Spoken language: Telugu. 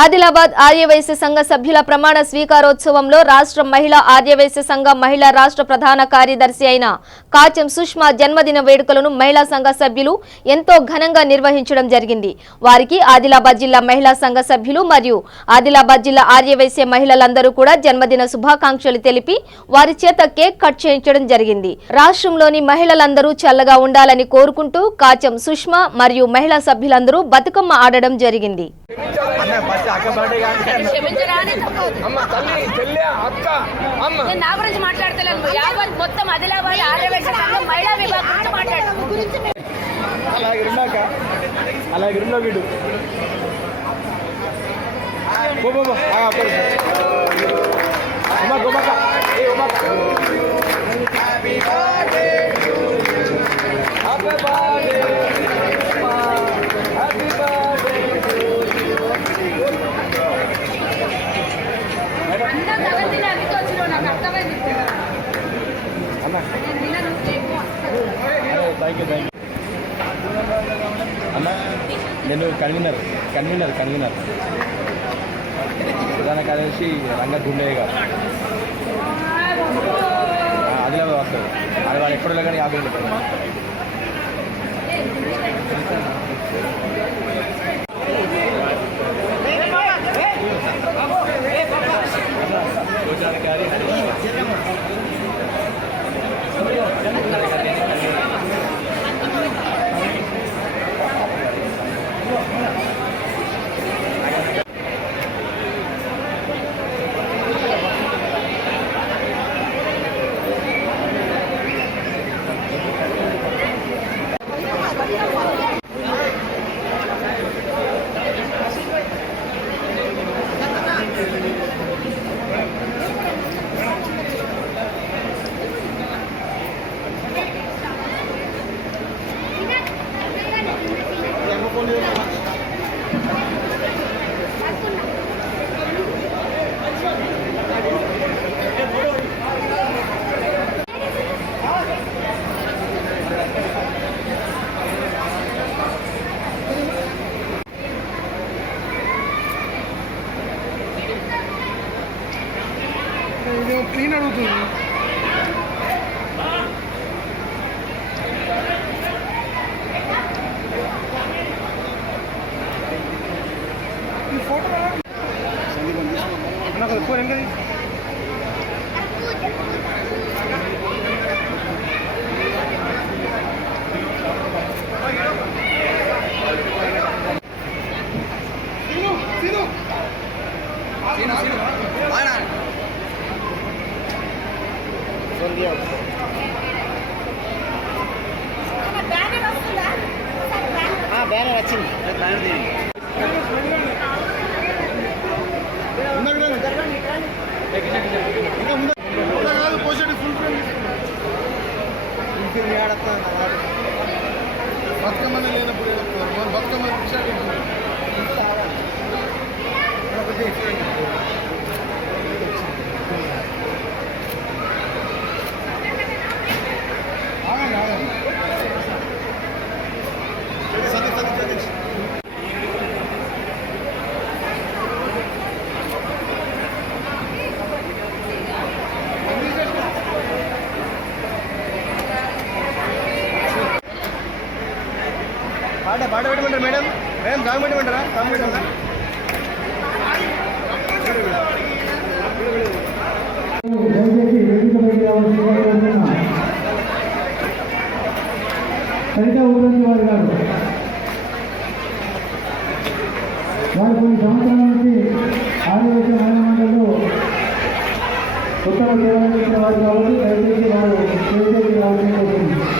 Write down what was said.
ఆదిలాబాద్ ఆర్యవైశ్య సంఘ సభ్యుల ప్రమాణ స్వీకారోత్సవంలో రాష్ట్ర మహిళా ఆర్యవైశ్య సంఘ మహిళా రాష్ట్ర ప్రధాన కార్యదర్శి అయిన కాచెం సుష్మా జన్మదిన వేడుకలను మహిళా సంఘ సభ్యులు ఎంతో ఘనంగా నిర్వహించడం జరిగింది. వారికి ఆదిలాబాద్ జిల్లా మహిళా సంఘ సభ్యులు మరియు ఆదిలాబాద్ జిల్లా ఆర్యవైశ్య మహిళలందరూ కూడా జన్మదిన శుభాకాంక్షలు తెలిపి వారి చేత కేక్ కట్ చేయించడం జరిగింది. రాష్ట్రంలోని మహిళలందరూ చల్లగా ఉండాలని కోరుకుంటూ కాచెం సుష్మా మరియు మహిళా సభ్యులందరూ బతుకమ్మ ఆడడం జరిగింది. నా గురించి మాట్లాడతలేను, మొత్తం ఆదిలాబాద్ ఆర్యవైశ్య సంఘం మహిళా విభాగం గురించి మాట్లాడుతున్నాను. నేను కన్వీనర్ ప్రధాన కార్యదర్శి రంగ గుండయ్య గారు ఆదిలాబాద్ వస్తారు. అది వాళ్ళు ఎప్పుడు కానీ 50 రూపాయలు. క్లీన్ అడుగుతుంది. ఈ ఫోటో నాకు ఫోన్ ఎంగది బ్యానర్ వచ్చింది. బతుకమ్మ లేనప్పుడు బతుకమ్మ పాట పెట్టమంటారు మేడం. సాంగ్ పెట్టమంటారా? సాంగ్ పెట్టారా? వారు కొన్ని సంవత్సరాల నుంచి ఆదివాసీ మహిళా మండలిలో ఉత్తమ సేవలు చేసిన వారు కాబట్టి దయచేసి వారు రావాల్సి వస్తుంది.